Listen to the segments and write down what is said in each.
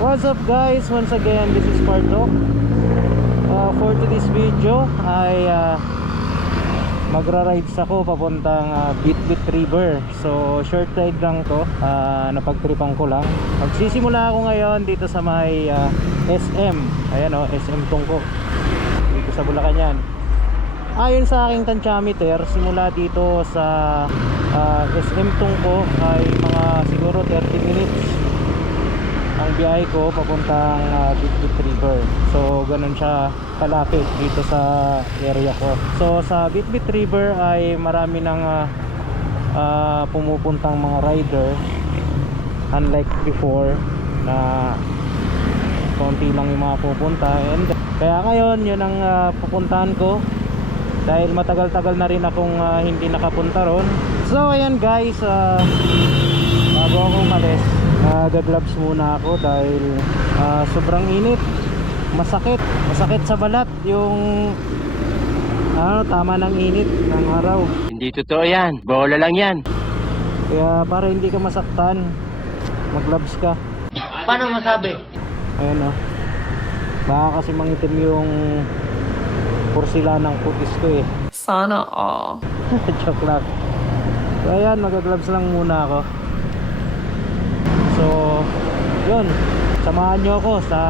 What's up guys? Once again, this is Parto. For today's video ay magra-rides ako papuntang Bitbit River. So short ride lang to, napagtripan ko lang. Magsisimula ako ngayon dito sa may SM. Ayan o, SM Tungko, dito sa Bulacan yan. Ayon sa aking tantyameter, simula dito sa SM Tungko ay mga siguro 30 minutes ang biyahe ko papuntang Bitbit River. So ganun siya kalapit dito sa area ko. So sa Bitbit River ay marami ng pumupuntang mga rider, unlike before na konti lang yung mga pupunta. And kaya ngayon yun ang pupuntahan ko, dahil matagal-tagal na rin akong hindi nakapunta ron. So ayan guys, bago ako umalis, gagloves muna ako dahil sobrang init. Masakit sa balat yung tama ng init ng araw. Hindi totoo yan, bola lang yan. Kaya para hindi ka masaktan, magloves ka. Paano masabi? Ayan o, baka kasi mangitim yung porsilanang putis ko eh. Sana all. Joke lang. So ayan, magagloves lang muna ako. So yun, samahan nyo ako sa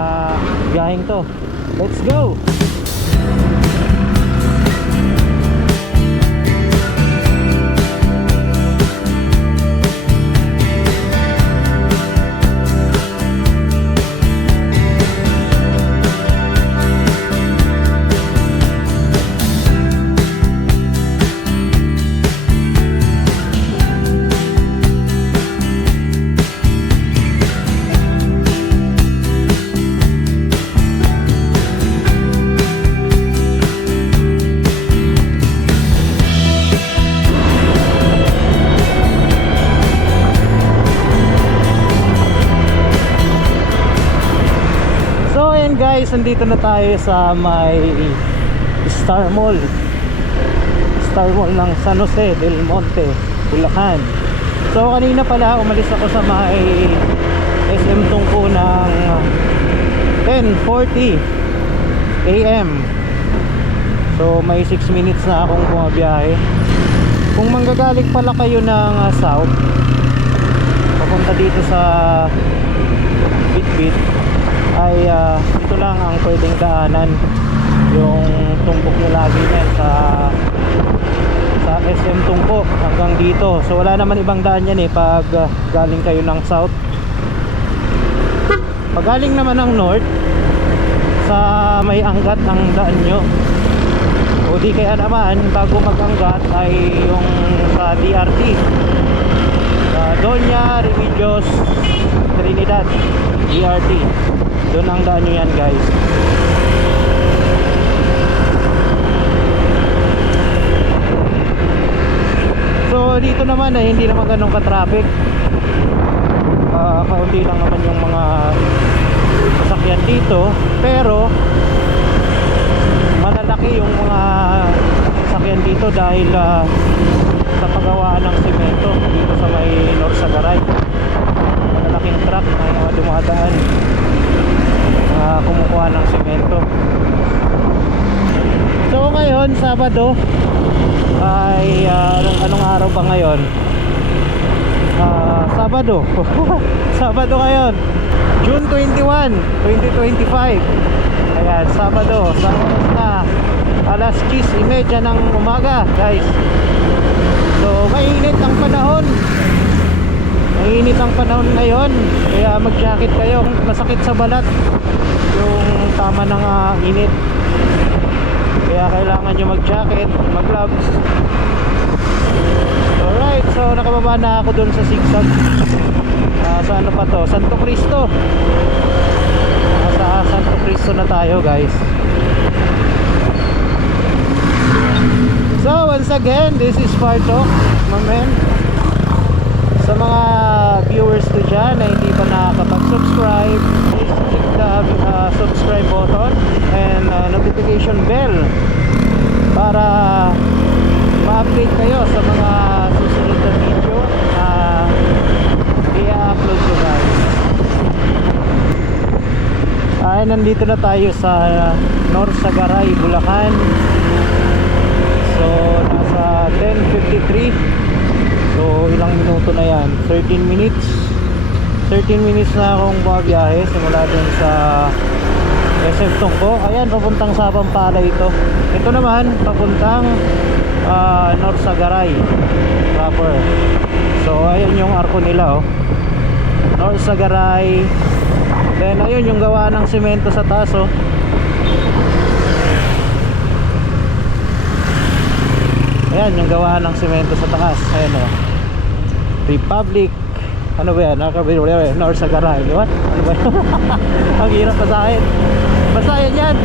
biyaheng to. Let's go! Guys, nandito na tayo sa may Star Mall ng San Jose del Monte, Bulacan. So kanina pala umalis ako sa may SM Tungko ng 10:40 AM. So may 6 minutes na akong bumabiyahe. Kung manggagaling pala kayo ng south papunta dito sa Bitbit, ay ito lang ang pwedeng daanan, yung tumpok nyo lagi yan sa SM Tungko hanggang dito. So wala naman ibang daan yan eh pag galing kayo ng south. Pag galing naman ng north, sa may Angat ang daan nyo, o di kaya naman bago mag-Angat ay yung sa DRT, Doña Remedios Trinidad DRT. Doon ang daan nyo yan guys. So dito naman ay hindi naman ganun ka-traffic. Kaunti lang naman yung mga sasakyan dito, pero malalaki yung mga sasakyan dito dahil sa paggawaan ng simento dito sa may Norsagaray. Malalaking truck na dumadaan, kumukuha ng simento. So ngayon, Sabado ay anong araw ba ngayon? Sabado Sabado ngayon, June 21, 2025. Ayan, Sabado, sa oras na alas 10:30 ng umaga guys. So mainit ang panahon, mainit ang panahon ngayon, kaya mag-jacket kayo kung masakit sa balat yung tama ng init. Kaya kailangan nyo mag-jacket, mag-gloves. Alright, so nakababa na ako dun sa zigzag. Sa ano pa to? Santo Cristo. Sa Santo Cristo na tayo guys. So once again, this is Parto, my man. Sa mga viewers ko dyan na hindi pa nakakapag-subscribe, please click the subscribe button and notification bell para ma-update kayo sa mga susunod na video na i-upload ko guys. Ayan, nandito na tayo sa Norsagaray, Bulacan. So, nasa 10:53. So, ilang minuto na yan? 13 minutes. 13 minutes na akong bumabiyahe simula dun sa SM Tungko. Ayan, papuntang Sapampala ito. Ito naman, papuntang Norsagaray proper. So, ayan yung arko nila, oh. Norsagaray. Then ayun yung gawa ng semento sa taas, oh. Ayan yung gawa ng semento sa taas. Ayan, oh. Republic. Ano ba yan? Norsagaray, di ba? Ano ba yun? Ang hirap basahin. Basahin yan.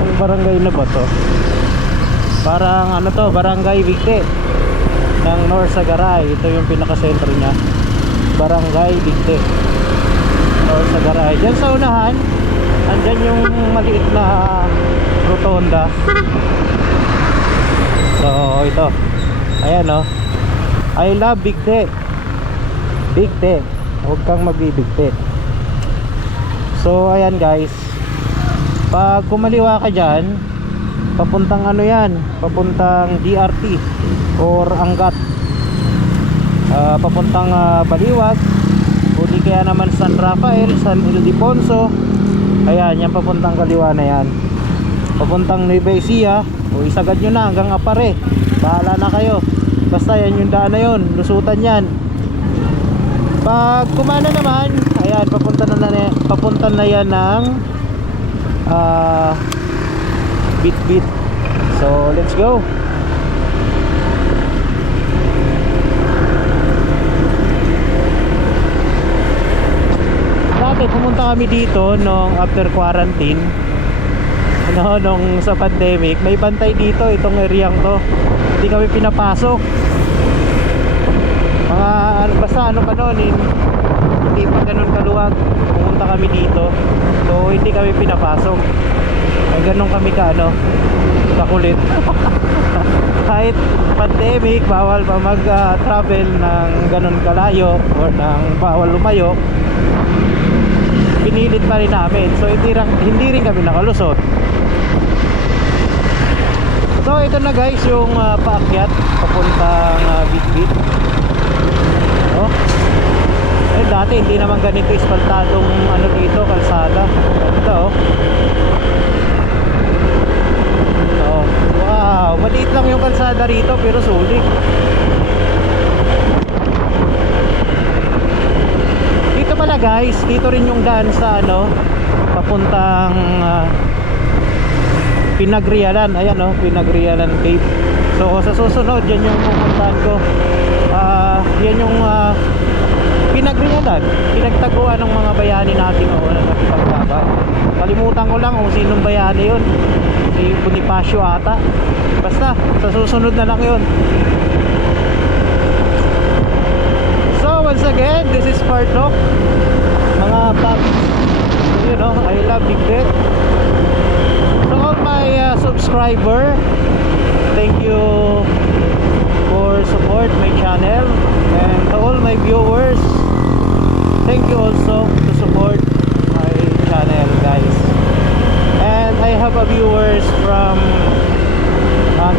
Ang barangay na ba to? Parang ano to, Barangay Bigte ng Norsagaray. Ito yung pinaka-center niya, Barangay Bigte, Norsagaray. Diyan sa unahan, andyan yung maliit na rotonda. So ito, ayan, oh. I love Bigte. Bigte, huwag kang magbibigte. So ayan guys, pag kumaliwa ka dyan, papuntang ano yan, papuntang DRT or Angat, papuntang Baliwag, o di kaya naman San Rafael, San Ildefonso. Ayan, yan papuntang kaliwa na yan. Papuntang Nueva Ecija, o isagad nyo na hanggang Apare, bahala na kayo. Basta yan yung daan na yun, lusutan yan. Pag kumana naman, ayan, papunta na yan ng Bitbit. So let's go. Dati pumunta kami dito nung after quarantine, nung sa pandemic. May bantay dito, itong areang to. Hindi kami pinapasok. Mga basta ano pa noon, hindi pa ganun kaluwag. Pumunta kami dito, so hindi kami pinapasok. Ay ganun kami kakulit. Kahit pandemic, bawal pa mag-travel ng ganun kalayo or ng bawal lumayo, pinilit pa rin namin. So hindi rin kami nakalusot. So ito na guys yung paakyat papuntang Bitbit. Oh. Eh dati hindi naman ganito ispaltadong ano dito, kalsada. Ito, oh. Oh, wow, maliit lang yung kalsada rito pero sulit. Dito pala guys, dito rin yung daan sa papuntang Pinagrialan. Ayan, oh, Pinagrialan Cave. So sa susunod, yan yung pupuntahan ko. Yan yung Pinagrialan, pinagtaguan ng mga bayani natin noon na nakipaglaba. Kalimutan ko lang kung sinong bayani yun, si Bonifacio ata. Basta sa susunod na lang yun. So once again, this is Partok, mga paps. You know, I love Bigte. So all my subscriber, thank you for support my channel, and to all my viewers, thank you also to support my channel guys. And I have a viewers from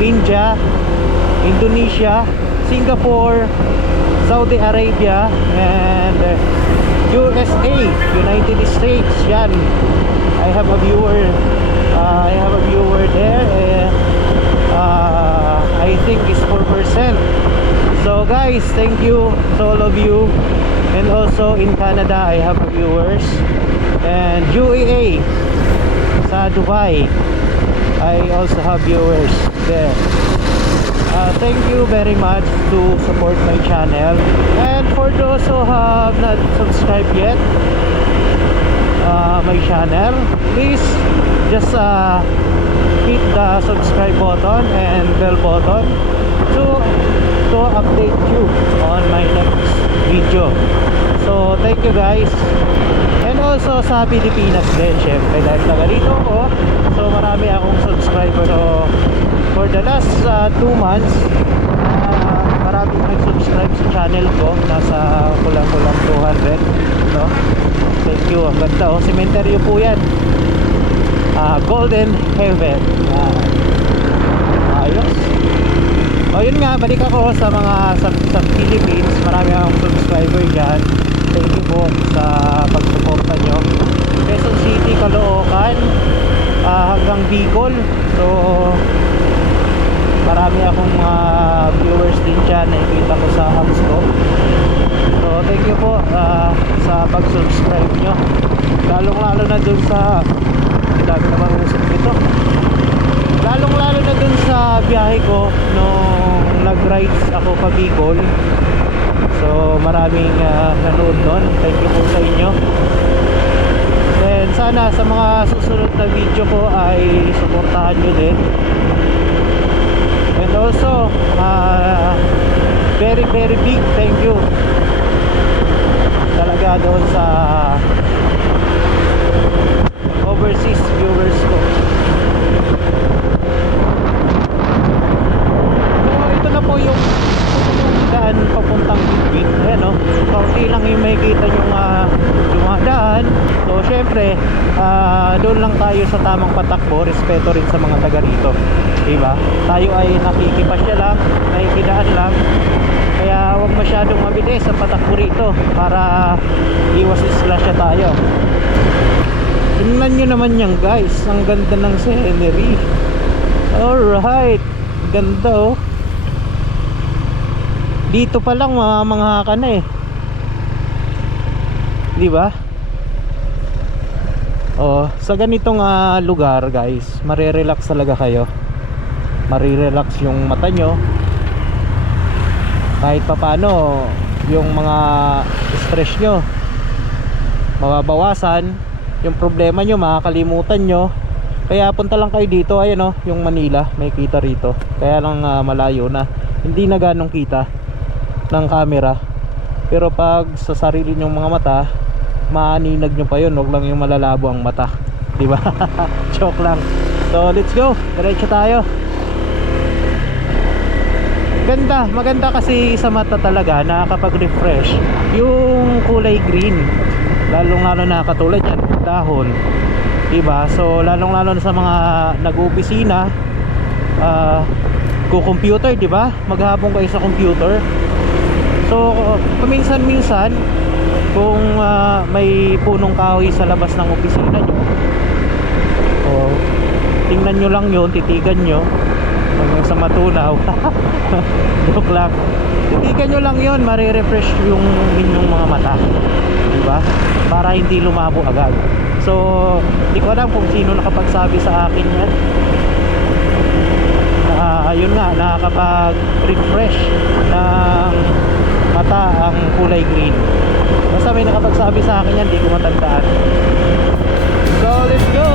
India, Indonesia, Singapore, Saudi Arabia, and USA, United States. Yan, I have a viewer there. I think it's 4%. So guys, thank you to all of you. And also in Canada, I have viewers. And UAE, sa Dubai, I also have viewers there. Thank you very much to support my channel. And for those who have not subscribed yet my channel, please just hit the subscribe button and bell button to update you on my next video. So thank you guys. And also sa Pilipinas din, syempre, dahil taga rito ako, so marami akong subscriber. So for the last 2 months, maraming nag-subscribe sa channel ko. Nasa bayaran ko lang 200, no? Thank you. Ang ganda, oh. Cementerio po yan. Golden Heaven. Ayos. O yun nga, balik ako sa mga sa Philippines. Marami akong subscriber dyan. Thank you po sa pagsuporta nyo. Quezon City, Caloocan, hanggang Bicol. So marami akong viewers din dyan. Nakikita ko sa apps ko. So thank you po sa pag-subscribe nyo. Lalong lalo na dun sa dami na bang usap dito. Lalong lalo na dun sa biyahe ko nung nag-rides ako pa Bicol. So maraming nanood nun. Thank you po sa inyo. Then sana sa mga susunod na video ko ay suportahan nyo din. And also very very big thank you talaga doon sa overseas viewers ko. So ito na po yung daan papuntang Bitbit. Ayan, no? Kaunti lang yung makikita yung mga daan. So syempre doon lang tayo sa tamang patakbo. Respeto rin sa mga taga rito, diba? Tayo ay nakikipasya lang, nakikidaan lang. Kaya huwag masyadong mabilis sa patakbo rito para iwas islasya tayo. Tingnan nyo naman yan guys. Ang ganda ng scenery. Alright. Ganda, oh. Dito pa lang mamangha ka na, eh. Diba? Oh, sa ganitong lugar guys, marirelax talaga kayo. Marirelax yung mata nyo. Kahit papano yung mga stress nyo mababawasan, yung problema nyo makakalimutan nyo. Kaya punta lang kayo dito. Ayun, oh, yung Manila, may kita rito. Kaya lang malayo na, hindi na ganong kita ng camera. Pero pag sa sarili nyong mga mata, maaninag nyo pa yun. Huwag lang yung malalabo ang mata, diba? Joke lang. So let's go, diretso tayo. Ganda, maganda kasi sa mata talaga, nakakapag-refresh yung kulay green. Lalong-lalo na katulad yan, dahon, diba? So lalong-lalo na sa mga nag-opisina, computer, diba? Maghapon kayo sa computer. So paminsan-minsan kung may punong kahoy sa labas ng opisina nyo, tingnan nyo lang yun, titigan nyo hanggang sa matunaw. Joke lang. Titigan nyo lang yun, marirefresh yung inyong mga mata, diba? Para hindi lumabo agad. So hindi ko alam kung sino nakapagsabi sa akin yan. Ayun nga, nakakapag-refresh ng mata ang kulay green. Basta may nakapagsabi sa akin yan, di ko matandaan. So let's go.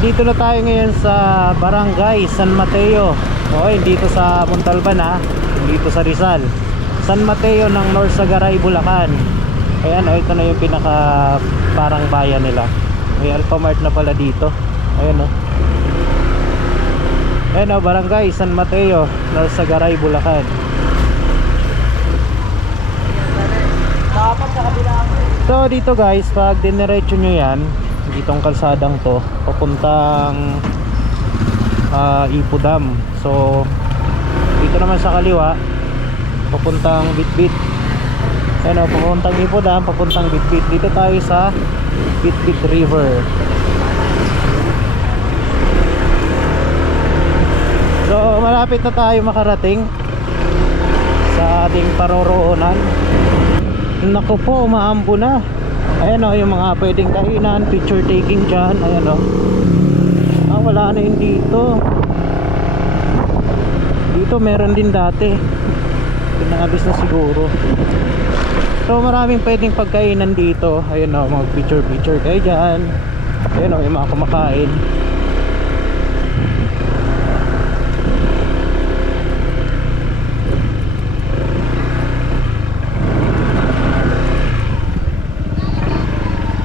Dito na tayo ngayon sa Barangay San Mateo. Okay, dito sa Montalban, dito sa Rizal. San Mateo ng Norsagaray, Bulacan. Ayan, ito na yung pinaka parang bayan nila. May Alphamart na pala dito. Ayan, ayan, Barangay San Mateo, Norsagaray, Bulacan. So dito guys, pag diniretso nyo yan, ditong kalsadang to papuntang Ipo Dam. So dito naman sa kaliwa papuntang Bitbit. Ayan o, papuntang Ipodam, papuntang Bitbit. Dito tayo sa Bitbit River. So malapit na tayo makarating sa ating paroroonan. Naku po, umaambo na. Ayan o, yung mga pwedeng kainan, picture taking dyan. Ayan o. Wala na yun dito. Dito meron din dati. Pinangabis na siguro. So maraming pwedeng pagkainan dito. Ayan o, mga picture kayo dyan. Ayan o, yung mga kumakain.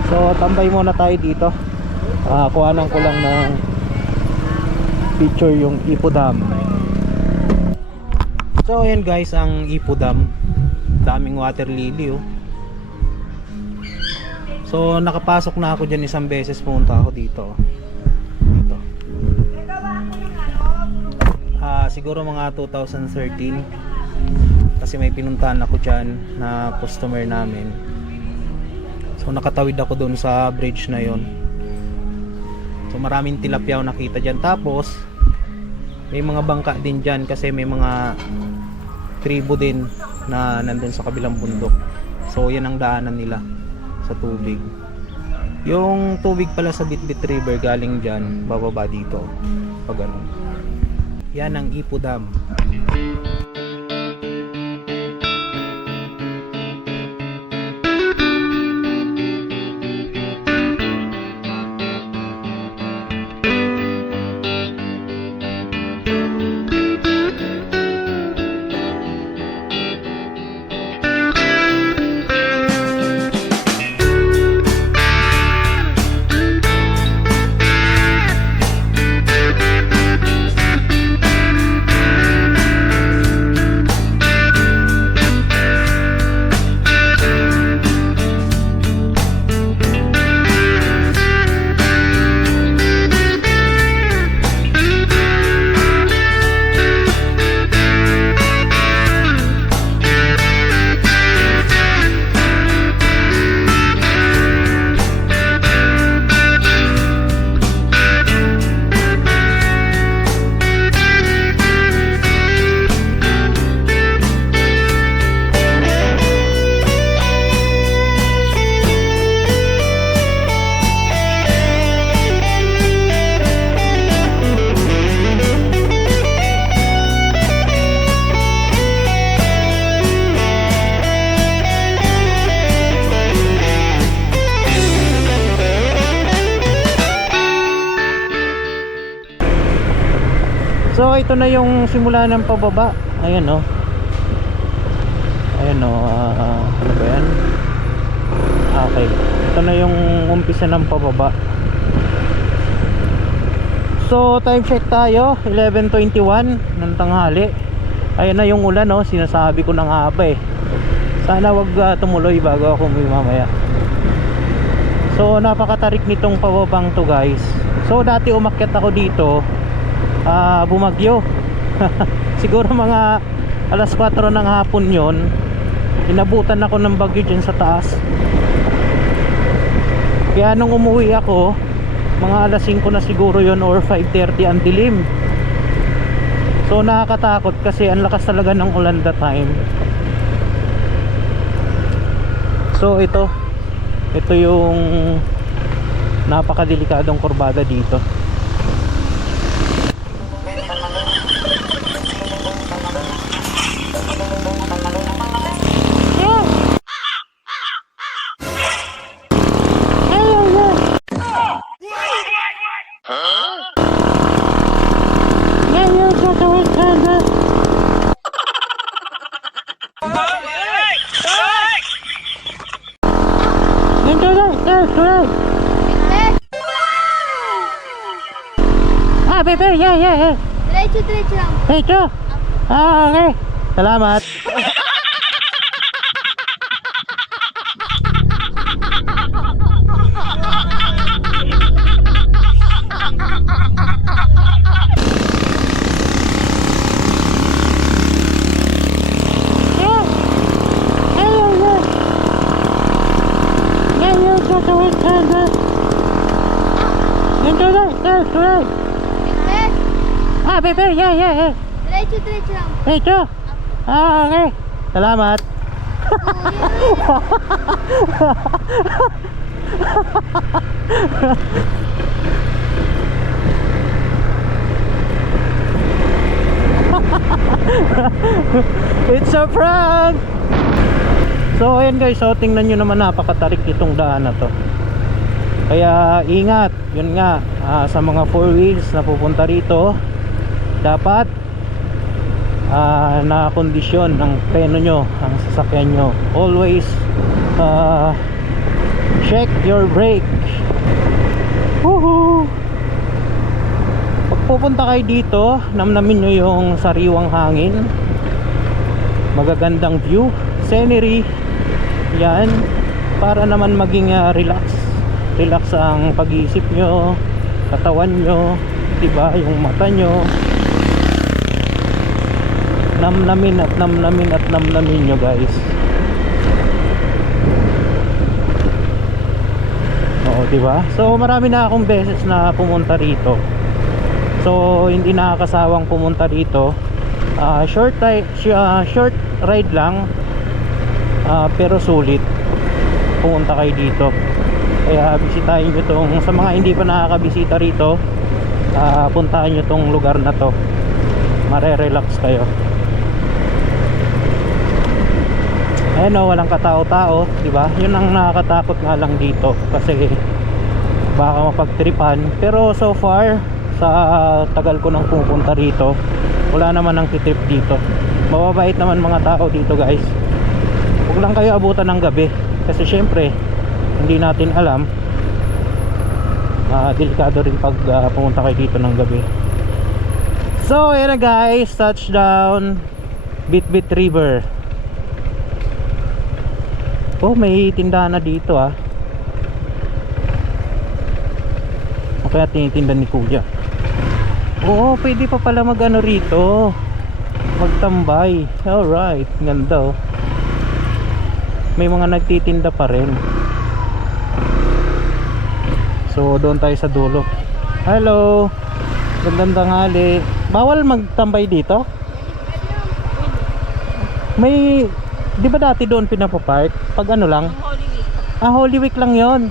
So tambay muna tayo dito. Kuhanan ko lang ng picture yung Ipodam. So ayan guys, ang Ipodam. Daming water lily oh. So nakapasok na ako dyan isang beses, pumunta ako dito. Dito. Siguro mga 2013. Kasi may pinuntahan ako dyan na customer namin. So nakatawid ako doon sa bridge na yon. So maraming tilapia ako nakita dyan. Tapos may mga bangka din dyan kasi may mga tribo din na nandun sa kabilang bundok. So yan ang daanan nila sa tubig. Yung tubig pala sa Bitbit River galing dyan, bababa dito pag ano. Yan ang Ipodam. So ito na yung simula ng pababa. Ayan o. Ayan o. Ano ba yan? Okay. Ito na yung umpisa ng pababa. So time check tayo, 11:21 ng tanghali. Ayan na yung ulan o. Sinasabi ko na nga ba eh. Sana wag tumuloy bago ako umuwi mamaya. So napakatarik nitong pababang to guys. So dati umakyat ako dito, bumagyo. Siguro mga alas 4 ng hapon yon, inabutan ako ng bagyo dyan sa taas. Kaya nung umuwi ako, mga alas 5 na siguro yon or 5:30, ang dilim. So nakakatakot kasi ang lakas talaga ng ulan that time. So ito yung napakadelikadong kurbada dito. Pepe, yeah. Diretso lang. Diretso? Okay. Salamat. Ah, bebe, yeah. Diretso lang. Ito. Ah, okay. Salamat. It's a prank. So ayan guys, so tingnan nyo naman, napakatarik itong daan na to. Kaya ingat, yun nga, sa mga 4 wheels na pupunta rito, dapat na kondisyon ng preno nyo, ang sasakyan nyo. Always check your brake. Woohoo! Pag pupunta kayo dito, namnamin nyo yung sariwang hangin, magagandang view, scenery, yan, para naman maging relax ang pag-iisip nyo, katawan nyo, diba, yung mata nyo. Namnamin nyo guys. Oo, diba? So marami na akong beses na pumunta rito. So hindi nakakasawang pumunta dito. Short ride lang, pero sulit. Pumunta kayo dito. Kaya bisitahin nyo tong, sa mga hindi pa nakakabisita rito, puntahan nyo tong lugar na to. Mare-relax kayo. Ayan o, walang katao-tao, diba? Yun ang nakakatakot nga lang dito, kasi baka mapagtripan. Pero so far, sa tagal ko nang pupunta rito, wala naman ang titrip dito. Mababait naman mga tao dito guys. Huwag lang kayo abutan ng gabi, kasi syempre hindi natin alam, delikado rin pag pumunta kayo dito ng gabi. So ayan na guys, touchdown Bitbit River. Oh, may tindahan na dito ah. O kaya tinitinda ni kuya. Oo, pwede pa pala mag ano rito, magtambay. Alright, ganda oh. May mga nagtitinda pa rin. So doon tayo sa dulo. Hello, gandang tanghali. Bawal magtambay dito? May, di ba dati doon pinapapark? Pag ano lang? Holy Week. Holy Week lang yon.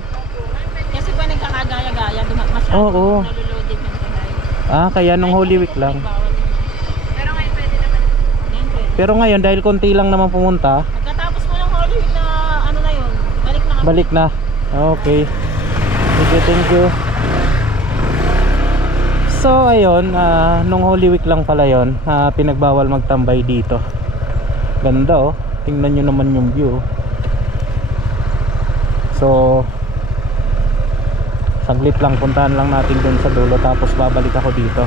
Kasi pa nagkakagaya-gaya, masyado Oo. nalulodid ng kagaya. Kaya nung Holy Week lang. Pero ngayon pwede naman. Ngayon pwede. Pero ngayon dahil konti lang naman pumunta, Pagkatapos mo ng Holy Week na ano na yun, balik na kami. balik na. Okay. Thank you. So ayun, nung Holy Week lang pala yon, pinagbawal magtambay dito. Ganda oh. Tingnan nyo naman yung view. So saglit lang, puntahan lang natin dun sa dulo, tapos babalik ako dito.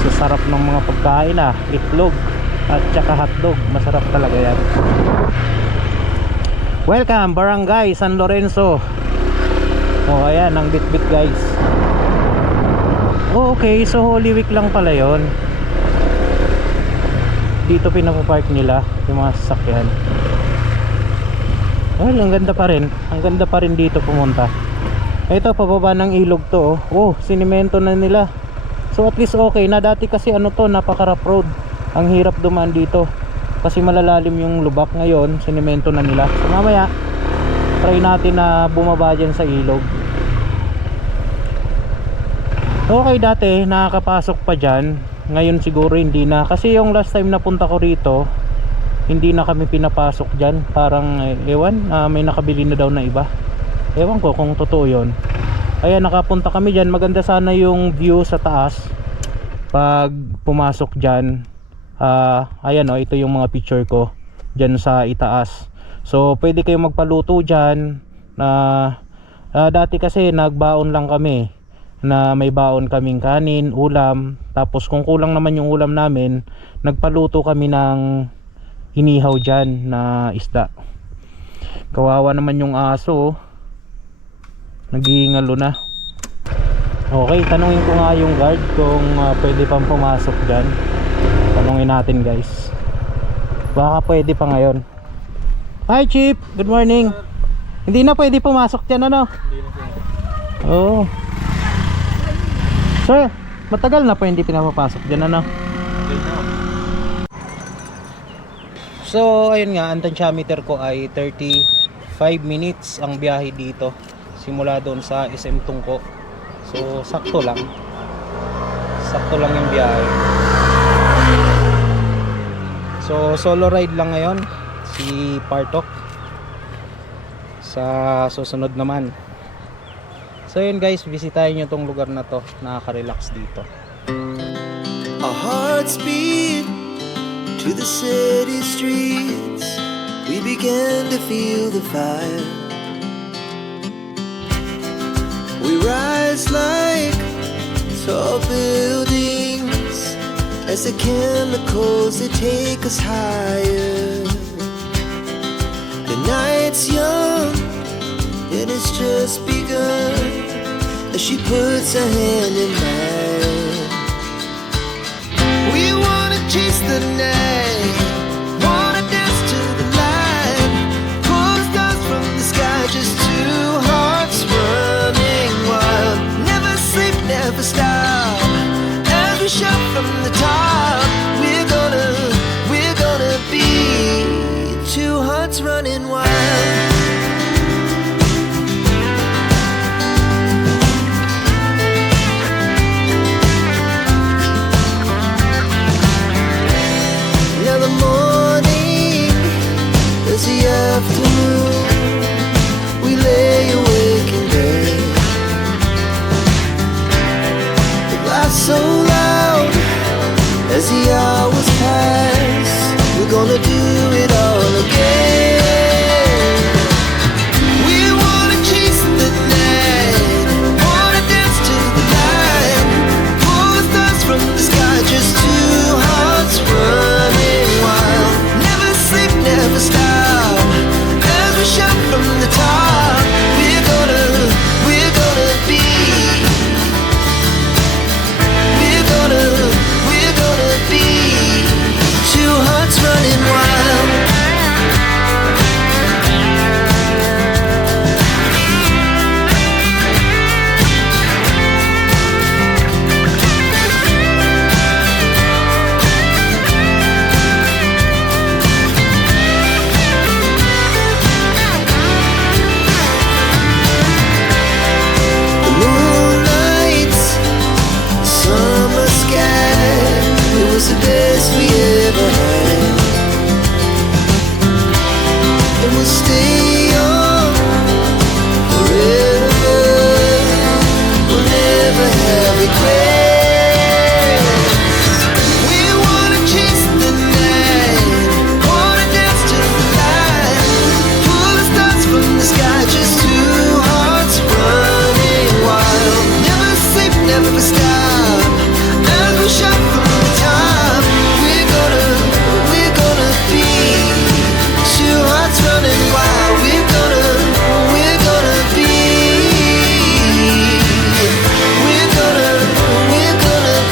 So sarap ng mga pagkain itlog at saka hotdog, masarap talaga yan. Welcome Barangay San Lorenzo. Oh ayan ang Bitbit guys. Oh okay, so Holy Week lang pala yon. Dito pinapapark nila yung mga sasakyan. Well, ang ganda pa rin. Ang ganda pa rin dito pumunta. Ito, pababa ng ilog to. Oh, sinimento na nila. So at least okay na. Dati kasi ano to, napaka-rough road. Ang hirap dumaan dito. Kasi malalalim yung lubak. Ngayon, sinimento na nila. So mamaya, try natin na bumaba dyan sa ilog. Okay, dati nakakapasok pa dyan. Ngayon siguro hindi na. Kasi yung last time na punta ko rito, hindi na kami pinapasok dyan. Parang ewan, may nakabili na daw na iba. Ewan ko kung totoo yun. Kaya nakapunta kami dyan. Maganda sana yung view sa taas pag pumasok dyan. Ayan o, ito yung mga picture ko dyan sa itaas. So pwede kayong magpaluto dyan. Dati kasi nagbaon lang kami, na may baon kaming kanin, ulam. Tapos kung kulang naman yung ulam namin, nagpaluto kami ng inihaw dyan na isda. Kawawa naman yung aso, nag-iingalo na. Okay, tanungin ko nga yung guard kung pwede pang pumasok dyan. Tanungin natin guys, baka pwede pa ngayon. Hi Chief, good morning. Hindi na pwede pumasok dyan ano? Oo. Sir, matagal na po hindi pinapapasok dyan ano? So ayun nga, ang tansyameter ko ay 35 minutes ang biyahe dito. Simula doon sa SM Tungko. So sakto lang. Sakto lang yung biyahe. So solo ride lang ngayon si Partok. Sa susunod naman. So yun guys, bisitahin nyo tong lugar na to. Nakaka-relax dito. Our hearts beat to the city streets. We began to feel the fire. We rise like tall buildings as the chemicals they take us higher. The night's young and it's just begun as she puts her hand in mine. We wanna chase the night, wanna dance to the light, pull the stars from the sky, just two hearts running wild. Never sleep, never stop, as we shout from the top. We're gonna be two hearts running wild. Now the morning is the afternoon. We lay awake in bed. The laughs so loud as the hours pass. We're gonna do it all again. We wanna chase the night, wanna dance to the light, pull the stars from the sky, just two hearts running wild. Never sleep, never stop, as we shout from the top. We're gonna be. We're gonna be two hearts running wild. The moonlight, summer sky, it was the best we ever had. And we'll stay young forever. We'll never have regrets. We wanna chase the night, wanna dance to the light, pull the stars from the sky, just two hearts running wild. Never sleep, never stop, as we shout from the top. We're gonna be two hearts running wild. We're gonna be. We're gonna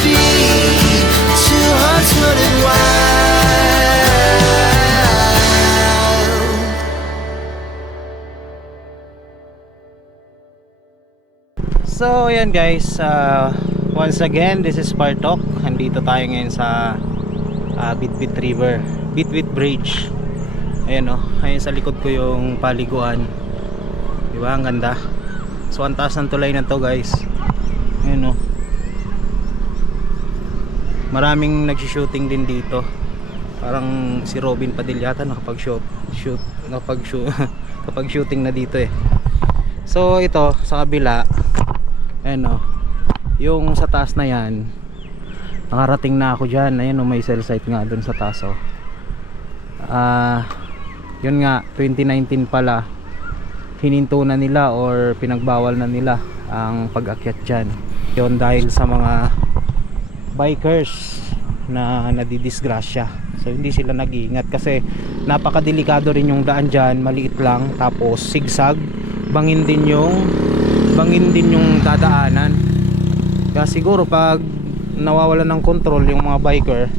be two hearts running wild. So ayan guys, once again this is Partok. Andito tayo ngayon sa Bitbit River, Bitbit Bridge. Ayan o, ayun sa likod ko yung paliguan. Diba, ang ganda. So ang taas ng tulay na to guys. Ayan o, maraming nagsishooting din dito. Parang si Robin Padilla yata kapag shooting na dito eh. So ito sa kabila, ayan o, yung sa taas na yan, nakarating na ako dyan. Ayan o, may cell site nga dun sa taas o. Yun nga, 2019 pala hininto na nila or pinagbawal na nila ang pag-akyat dyan. Yun dahil sa mga bikers na nadidisgrasya. So hindi sila nag-iingat kasi napakadelikado rin yung daan dyan, maliit lang, tapos sigsag, bangin din yung dadaanan. Kaya siguro pag nawawalan ng control yung mga biker,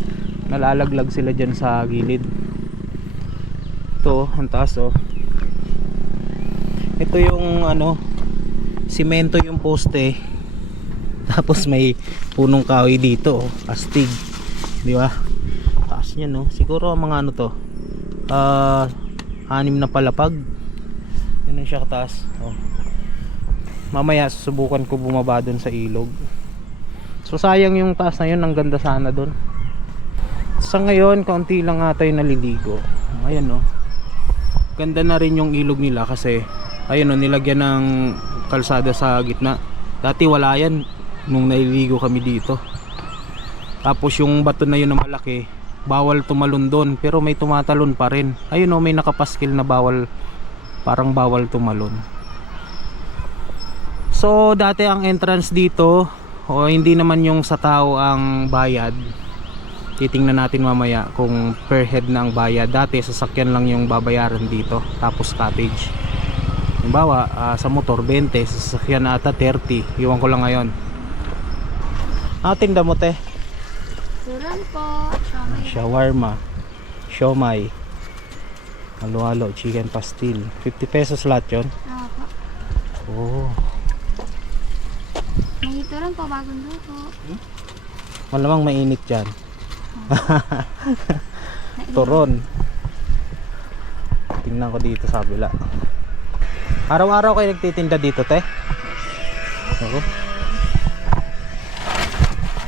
nalalaglag sila dyan sa gilid. dito, ang taas oh. Ito yung ano, simento yung poste. Tapos may punong kahoy dito oh, astig. Di ba? Taas niya no. Siguro ang mga ano to. 6 na palapag. Yun ang siya kataas. Oh. Mamaya susubukan ko bumaba dun sa ilog. So sayang yung taas na yun, ang ganda sana dun. Sa ngayon, kaunti lang nga tayo naliligo. Ayan no. Ganda na rin yung ilog nila kasi ayun no, nilagyan ng kalsada sa gitna. Dati wala yan nung naliligo kami dito. Tapos yung bato na yun na malaki, bawal tumalon doon, pero may tumatalon pa rin. Ayun no, may nakapaskil na bawal, parang bawal tumalon. So dati ang entrance dito, o hindi naman yung sa tao ang bayad. Titingnan natin mamaya kung per head na ang bayad. Dati sasakyan lang yung babayaran dito, tapos cottage. Halimbawa sa motor 20, sa sasakyan na ata 30. Iwan ko lang ngayon. Tinda mo te? Turon po. Siomay. Shawarma, siomay, halo-halo, chicken pastil. 50 pesos lahat yun? Opo. Oh. May turon po, bagong luto. Malamang mainit dyan. Turon. Tingnan ko dito sa kabila. Araw-araw kayo nagtitinda dito te? Oo.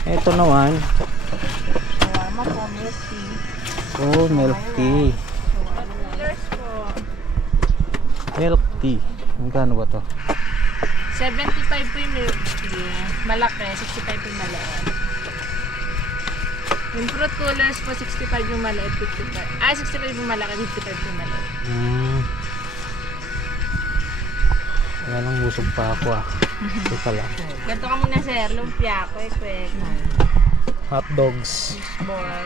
Ito naman. Shawarma po, milk tea. Oh, milk tea. Coolers po. Milk tea. Magkano ba to? 75 po yung milk tea. Malaki, 65 po yung maliit. Yung fruit coolers po, 65 yung maliit, 55. 65 yung malaki, 55 yung maliit. Wala lang, busog pa ako ah. Ito pala. Ganito ka muna sir, lumpia, kwek-kwek. Hot dogs. Ball.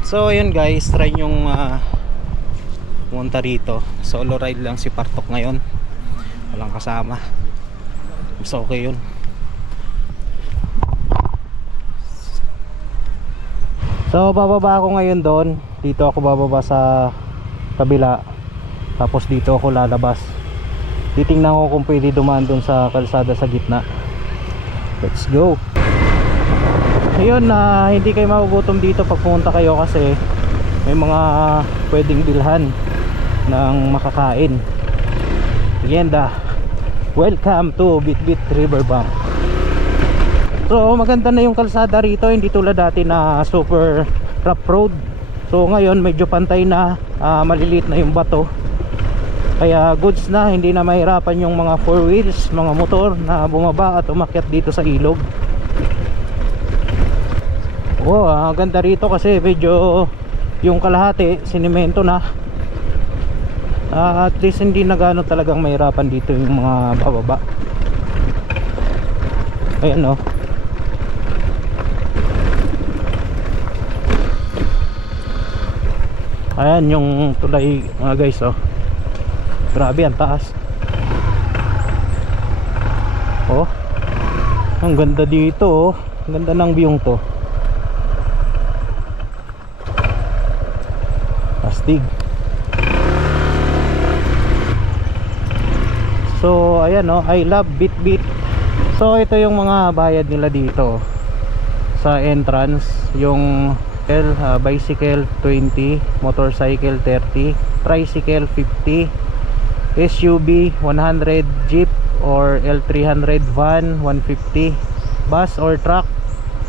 So ayun guys, try nyong pumunta rito. Solo ride lang si Partok ngayon. Walang kasama. Mas okay yun. So bababa ako ngayon doon. Dito ako bababa sa kabila. Tapos dito ako lalabas. Titingnan ko kung pwede dumaan doon sa kalsada sa gitna. Let's go. Ayun, hindi kayo magugutom dito pag pumunta kayo kasi may mga pwedeng bilhan ng makakain. Legenda. Welcome to Bitbit Riverbank. So maganda na yung kalsada rito, hindi tulad dati na super rough road. So ngayon medyo pantay na, maliliit na yung bato. Kaya goods na, hindi na mahirapan yung mga 4 wheels, mga motor na bumaba at umakyat dito sa ilog. Oh, ganda rito kasi medyo yung kalahati sinemento na. At least hindi na gano'n talagang mahirapan dito yung mga bababa. Ayan oh. Ayan yung tulay mga guys oh. Grabe ang taas. Oh. Ang ganda dito oh. Ang ganda ng view to. Astig. So ayan oh, I love Bitbit. So ito yung mga bayad nila dito sa entrance. Yung bicycle 20, motorcycle 30, tricycle 50, SUV 100, jeep or L300 van 150, bus or truck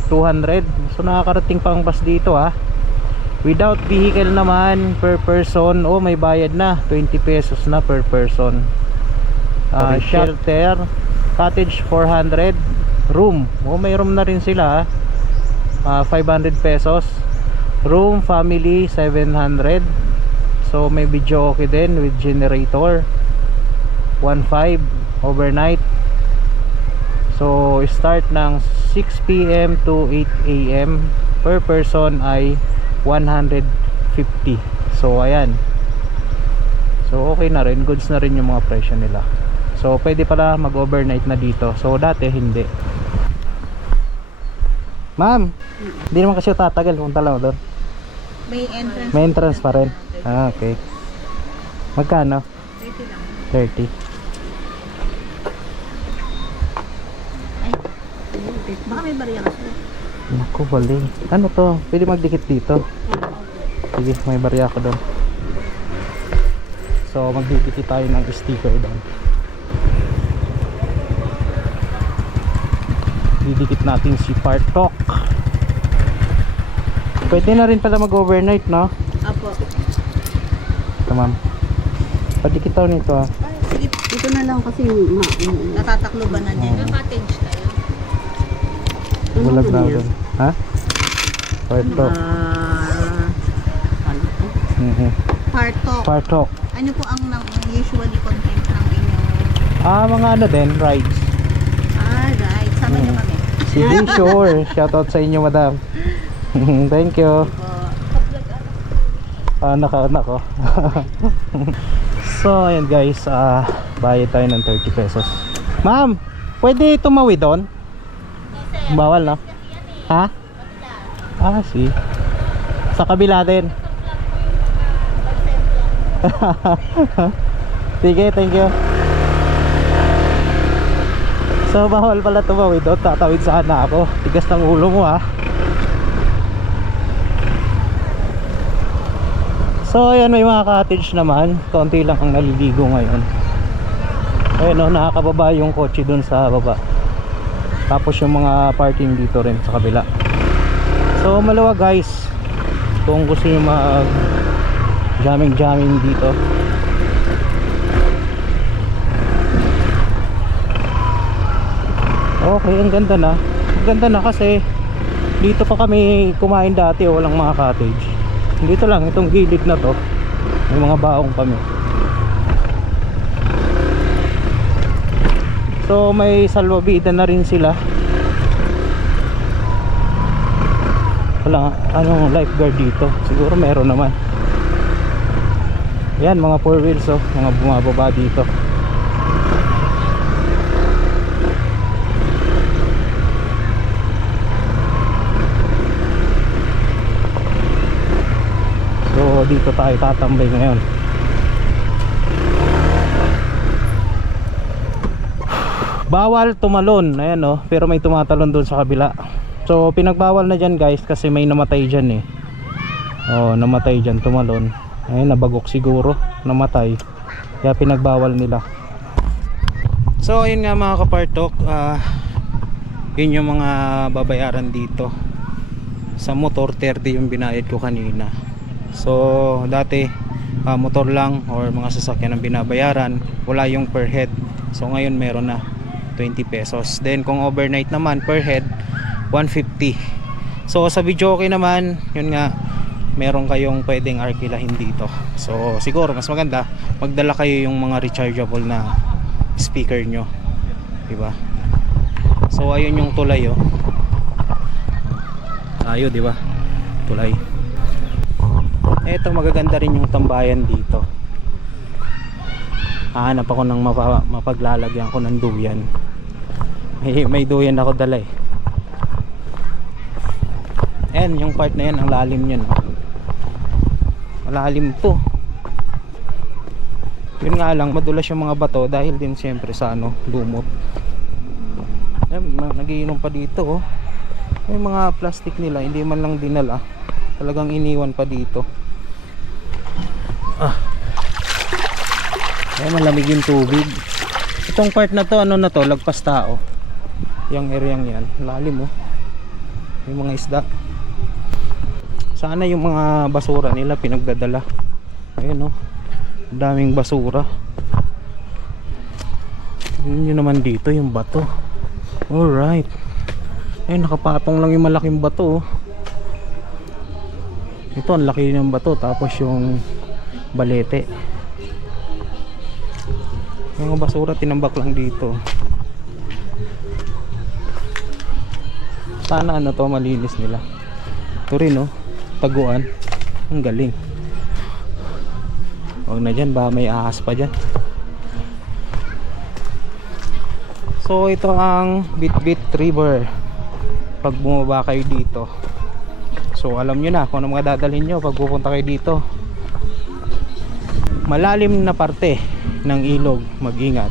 200. So nakakarating pa ang bus dito ah. Without vehicle naman per person, oh may bayad na 20 pesos na per person. Shelter, cottage 400, room, oh may room na rin sila 500 pesos, room family 700. So may video okay din with generator 1.5 overnight. So start ng 6 PM to 8 AM, per person ay 150. So ayan. So okay na rin, goods na rin yung mga presyo nila. So pwede pala mag-overnight na dito. So dati hindi. Ma'am, hindi naman kasi tatagal kung talaga doon. May entrance. May entrance pa rin. Ah, okay. Magkano? 30 lang. 30. Baka may bariya kasi. Naku, bali. Ano to? Pwede magdikit dito. Sige, may barya ako doon. So, magdidikit tayo ng sticker doon. Didikit natin si Partok. Pwede na rin pala mag-overnight, no? Apo. Ito, ma'am. Padikit tayo nito, ah. Sige, ito na lang kasi natatakloban na niya. Cottage tayo. Bulag na ako doon. Ha? Partok. Ano to? Partok. Partok. Ano po ang usually content ng inyong... Ah, mga ano din, rides. Ah, right. Sama niyo kami. Sige, sure. Shoutout sa inyo, madam. Thank you. Naka ko. So, ayan guys, bayad tayo ng 30 pesos. Ma'am, pwede tumawid doon? Bawal, no? Ha? Ah, si. Sa kabila din. Sige, thank you. So, bawal pala tumawid doon. Tatawid sana ako. Tigas ng ulo mo, ha? So ayan, may mga cottage naman. Konti lang ang naliligo ngayon. Ayun, no, nakakababa yung kotse dun sa baba. Tapos yung mga parking dito rin sa kabila. So maluwag guys. Kung gusto nyo mag jamming dito. Okay, ang ganda na. Ang ganda na kasi dito pa kami kumain dati, walang mga cottage. Dito lang, itong gilid na to, may mga baong kami. So may salvavida na rin sila. Wala, anong lifeguard dito? Siguro meron naman. Yan, mga 4 wheels, oh, mga bumababa dito. So dito tayo tatambay ngayon. Bawal tumalon, ayan, oh, pero may tumatalon doon sa kabila. So pinagbawal na dyan guys kasi may namatay dyan, eh. Oh, namatay dyan, tumalon. Ayun, nabagok siguro, namatay. Kaya pinagbawal nila. So ayun nga mga kapartok, yun yung mga babayaran dito. Sa motor 30 yung binayad ko kanina. So dati motor lang or mga sasakyan ang binabayaran, wala yung per head. So ngayon meron na 20 pesos. Then kung overnight naman per head 150. So sa video okay naman, yun nga, meron kayong pwedeng arkilahin dito. So siguro mas maganda magdala kayo yung mga rechargeable na speaker nyo, diba? So ayun yung tulay, oh. Tayo, diba? Tulay. Eto, magaganda rin yung tambayan dito. Hahanap ako ng mapaglalagyan ko ng duyan. May duyan ako dala, eh. Ayan, yung part na yan, ang lalim yun. Malalim to. Yun nga lang, madulas yung mga bato dahil din siyempre sa ano, lumot. Ayan, nagiinom pa dito, oh. May mga plastic nila, hindi man lang dinala. Talagang iniwan pa dito. Ay, malamig yung tubig. Itong part na to, ano na to, lagpas tao. Yung areang yan, lalim, oh. May mga isda. Sana yung mga basura nila pinagdadala. Ayun, oh, daming basura. Yun naman dito, yung bato. Alright. Ayun, nakapatong lang yung malaking bato, oh. Ito, ang laki ng bato. Tapos yung balete, yung basura tinambak lang dito. Sana ano to, malinis nila. Ito rin, oh, taguan. Ang galing. Huwag na dyan, ba may ahas pa dyan. So ito ang Bitbit River. Pag bumaba kayo dito, So alam nyo na kung ano mga dadalhin nyo pag pupunta kayo dito. Malalim na parte ng ilog, mag-ingat.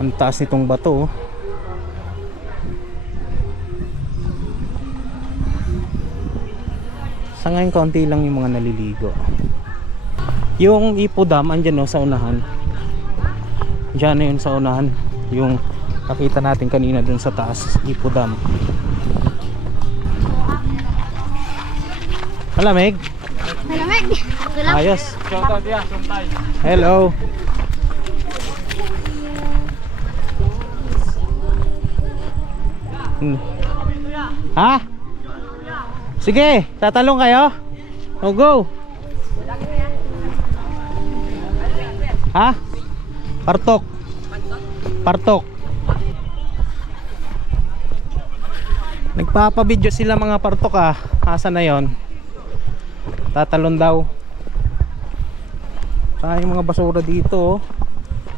Ang taas nitong bato. Sa ngayon kaunti lang yung mga naliligo. Yung Ipo Dam andyan, no, sa unahan. Diyan na yun sa unahan. Yung nakita natin kanina dun sa taas, Ipo Dam. Malamig? Malamig. Ayos. Hello. Ha? Sige, tatalong kayo? O go. Ha? Partok. Partok. Nagpapabidyo sila mga partok ah. Asa na yon? Tatalon daw. Yung mga basura dito oh.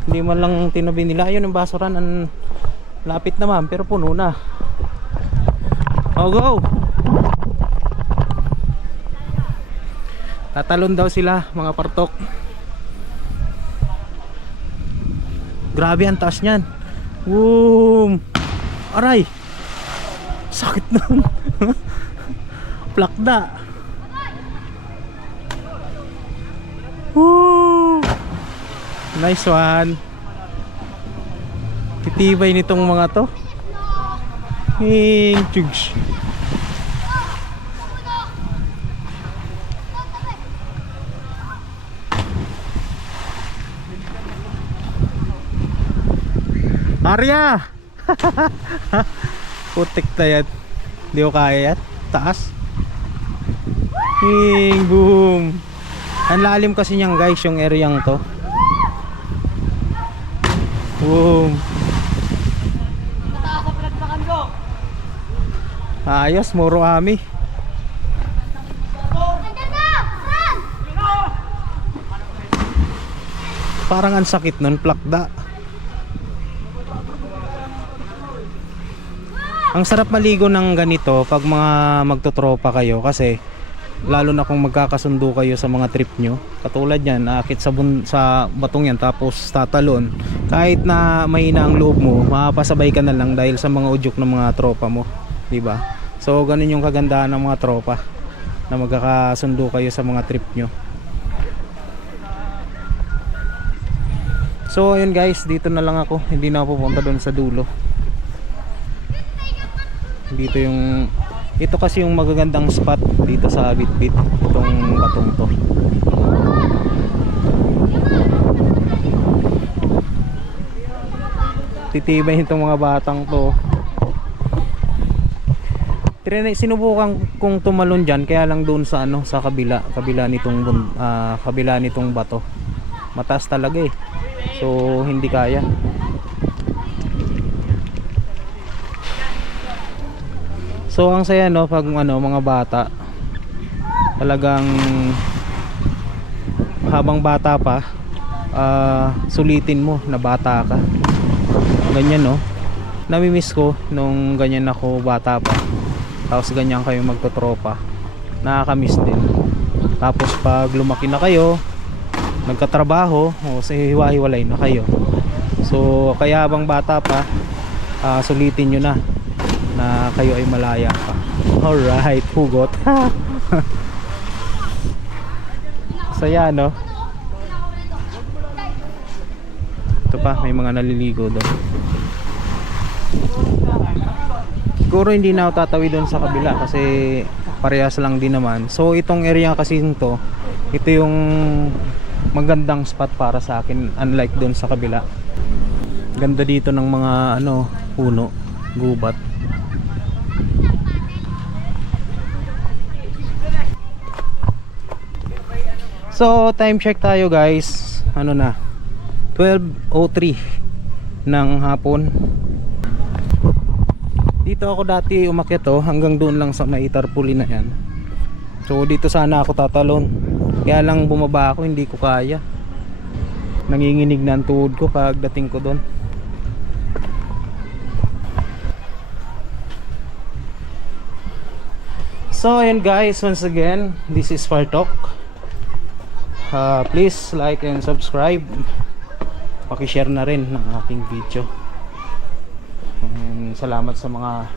Hindi man lang tinabi nila. Ayun yung basuran. Ang lapit naman pero puno na. O go. Tatalon daw sila mga partok. Grabe ang taas niyan. Boom. Aray. Sakit nun. Plakda. Woo. Nice one. Titibay nitong mga to. Chugs. Arya! Putik na yan. Hindi ko kaya yan. Taas. Boom. Ang lalim kasi niyang guys, yung areang to. Boom. Ayos, moro ami. Parang ang sakit nun, plakda. Ang sarap maligo ng ganito pag mga magtotropa kayo kasi lalo na kung magkakasundo kayo sa mga trip nyo. Katulad yan, akit sa batong yan tapos tatalon. Kahit na mahina ang loob mo, mapasabay ka na lang dahil sa mga udyok ng mga tropa mo, diba? So ganun yung kagandahan ng mga tropa na magkakasundo kayo sa mga trip nyo. So ayun guys, dito na lang ako. Hindi na ako pupunta doon sa dulo. Dito yung ito kasi yung magagandang spot dito sa Bitbit, itong batong to. Titibay itong mga batang to. Sinubukan kong tumalon diyan kaya lang doon sa ano, sa kabila nitong bato. Mataas talaga eh. So hindi kaya. So ang saya no pag mga bata talagang habang bata pa sulitin mo na bata ka. Ganyan no. Nami-miss ko nung ganyan ako bata pa. Tapos ganyan kayo magtotropa. Nakaka-miss din. Tapos pag lumaki na kayo, nagkatrabaho, sa hiwa-hiwalay na kayo. So kaya habang bata pa sulitin nyo na kayo ay malaya pa. Alright, hugot. Saya no. Ito pa, may mga naliligo doon. Siguro hindi na ako tatawid doon sa kabila kasi parehas lang din naman. So itong area kasi ito yung magandang spot para sa akin, unlike doon sa kabila. Ganda dito ng mga puno, gubat. So time check tayo guys. Ano na? 12:03 ng hapon. Dito ako dati umakyat hanggang doon lang sa may tarpaulin na yan. So dito sana ako tatalon. Kaya lang bumaba ako, hindi ko kaya. Nanginginig na ang tuhod ko pagdating ko doon. So ayun guys, once again, this is Fartok. Please like and subscribe. Paki-share na rin ng aking video. And salamat sa mga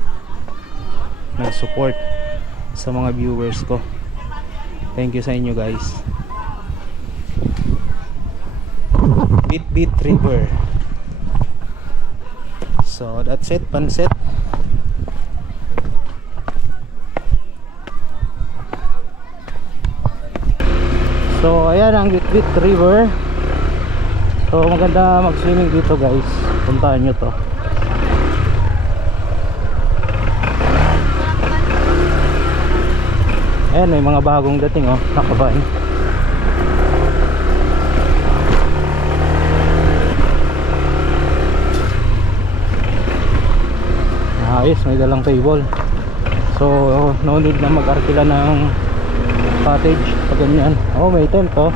nag-support, sa mga viewers ko. Thank you sa inyo guys. Beat River. So that's it, Pansit. So ayan ang Bitbit River. So maganda mag-swimming dito guys. Puntahan nyo to. Ayan, may mga bagong dating oh, nakaban. Ayos, may dalang table. So no need na mag-arkila ng cottage pag ganyan. Oh, may tent oh.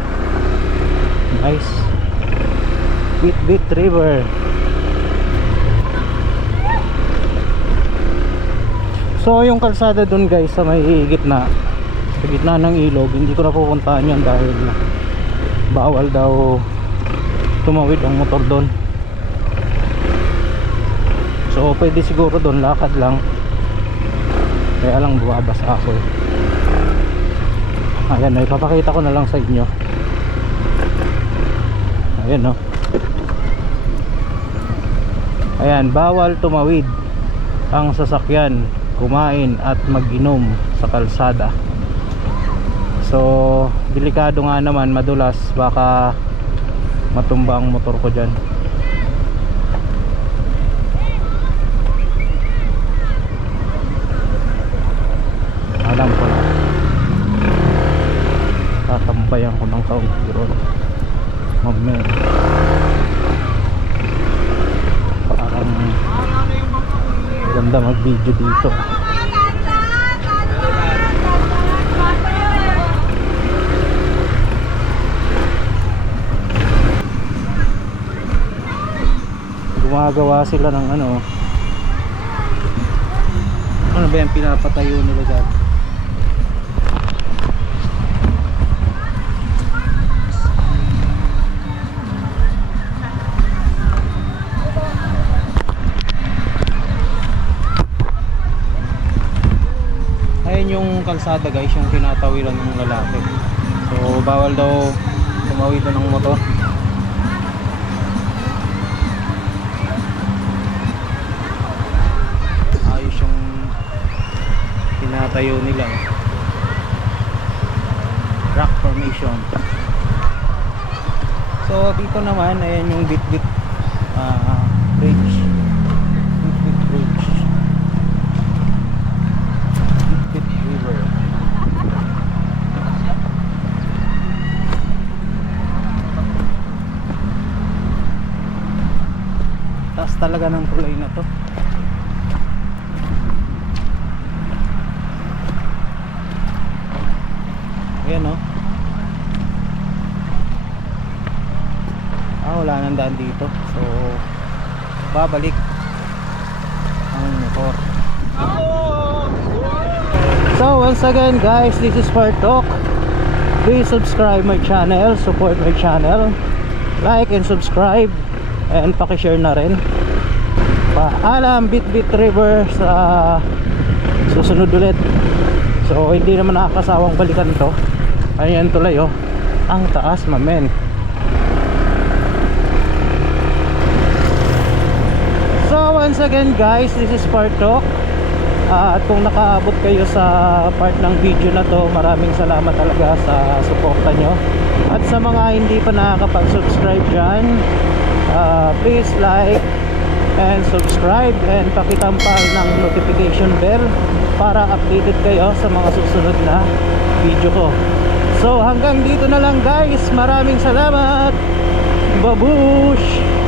Nice. Bitbit River. So yung kalsada dun guys sa may gitna, sa gitna ng ilog, hindi ko na pupuntahan yan dahil bawal daw tumawid ang motor dun. So pwede siguro dun lakad lang, kaya lang bumabasa ako eh. Ayan, may papakita ko na lang sa inyo. Ayan no. Ayan, bawal tumawid ang sasakyan, kumain at mag-inom sa kalsada. So delikado nga naman, madulas, baka matumba ang motor ko dyan. Alam ko na, tatambayan ko ng kaunti ron mamaya. Parang ganda mag video dito. Gumagawa sila ng ano ba yung pinapatayo nila dyan. Ayan yung kalsada guys, yung tinatawiran ng lalaki. So bawal daw tumawid ng motor. Ayos yung tinatayo nila eh. Rock formation. So dito naman, ayan yung Bitbit bridge. Bitbit bridge. Bitbit River. Taas talaga ng tulay na to. Ayan o. Wala nang daan dito. So babalik ang motor. So once again guys, this is Fartok. Please subscribe my channel, support my channel, like and subscribe, and pakishare na rin. Paalam, Bitbit River, sa susunod ulit. So hindi naman nakakasawang balikan to. Ayan tulay oh, ang taas mamen. So once again guys, this is Fartok. At kung nakaabot kayo sa part ng video na to, maraming salamat talaga sa suporta nyo. At sa mga hindi pa nakakapag-subscribe dyan, please like and subscribe and pakitampal ng notification bell para updated kayo sa mga susunod na video ko. So hanggang dito na lang guys, maraming salamat. Babush!